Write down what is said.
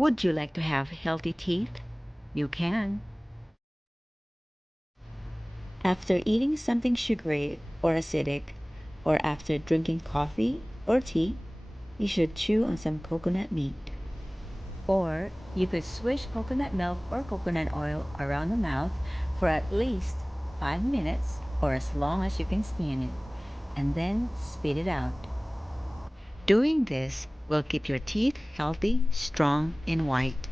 Would you like to have healthy teeth? You can. After eating something sugary or acidic, or after drinking coffee or tea, you should chew on some coconut meat. Or you could swish coconut milk or coconut oil around the mouth for at least 5 minutes or as long as you can stand it, and then spit it out. Doing this will keep your teeth healthy, strong, and white.